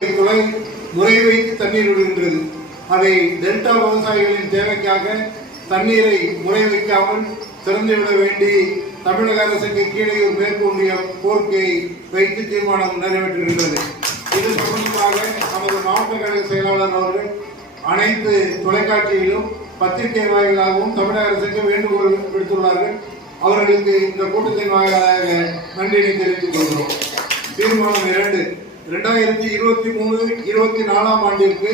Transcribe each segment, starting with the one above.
முறை வைத்து தண்ணீர் விடுகின்றது. அதை டெல்டா விவசாயிகளின் தேவைக்காக தண்ணீரை முறை வைக்காமல் திறந்துவிட வேண்டி தமிழக அரசுக்கு கீழையூர் மேற்கு ஒன்றியம் கோரிக்கையை வைத்து தீர்மானம் நிறைவேற்றுகின்றது. இது சம்பந்தமாக நமது மாவட்ட கழக செயலாளர் அவர்கள் அனைத்து தொலைக்காட்சியிலும் பத்திரிகை வாயிலாகவும் தமிழக அரசுக்கு வேண்டுகோள் விடுத்துள்ளார்கள். அவர்களுக்கு இந்த கூட்டத்தின் வாயிலாக நன்றியை தெரிவித்துக் கொள்கிறோம். தீர்மானம் 2, 2023-24 ஆண்டிற்கு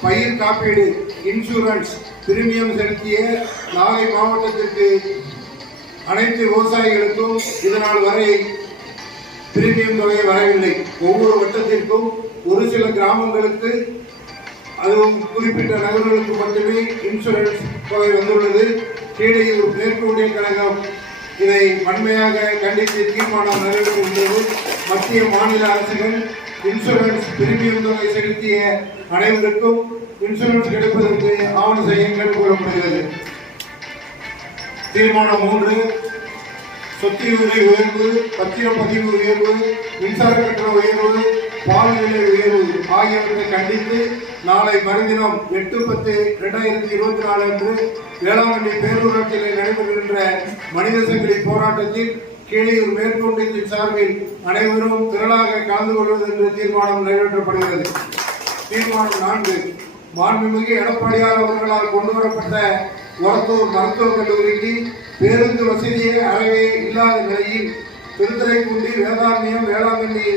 பயிர் காப்பீடு இன்சூரன்ஸ் பிரீமியம் செலுத்திய நாகை மாவட்டத்திற்கு அனைத்து விவசாயிகளுக்கும் இதனால் வரை பிரீமியம் தொகை வரவில்லை. ஒவ்வொரு வட்டத்திற்கும் ஒரு சில கிராமங்களுக்கு, அதுவும் குறிப்பிட்ட நகர்களுக்கு மட்டுமே இன்சூரன்ஸ் தொகை வந்துள்ளது. கீழையூர் மேற்கு ஒன்றிய கழகம் இதை வன்மையாக கண்டித்து தீர்மானம் நிறைவேற்றியுள்ளது. மத்திய மாநில அரசுகள் இன்சூரன்ஸ் பிரீமியம் தொகை செலுத்திய அனைவருக்கும் இன்சூரன்ஸ் கிடைப்பதற்கு ஆவண செய்ய கேட்டுக்கொள்ளப்படுகிறது. தீர்மானம் 3, சொத்து வரி உயர்வு, பத்திரப்பதிவு உயர்வு, மின்சார கட்டண உயர்வு, பால் விலை உயர்வு ஆகியவற்றை கண்டித்து நாளை மறுதினம் 8/10/2024 அன்று வேளாங்கண்ணி பேரூராட்சியில் நடைபெறுகின்ற மனித சங்கிலி போராட்டத்தில் கீழையூர் மேற்கு ஒன்றியத்தின் சார்பில் அனைவரும் திரளாக கலந்து கொள்வது என்று தீர்மானம் நிறைவேற்றப்படுகிறது. தீர்மானம் 4, மாண்புமிகு எடப்பாடியார் அவர்களால் கொண்டுவரப்பட்ட ஒரத்தூர் மருத்துவக் கல்லூரிக்கு பேருந்து வசதியே அறவே இல்லாத நிலையில் திருத்துறைப்பூண்டி, வேதாரண்யம், வேளாங்கண்ணி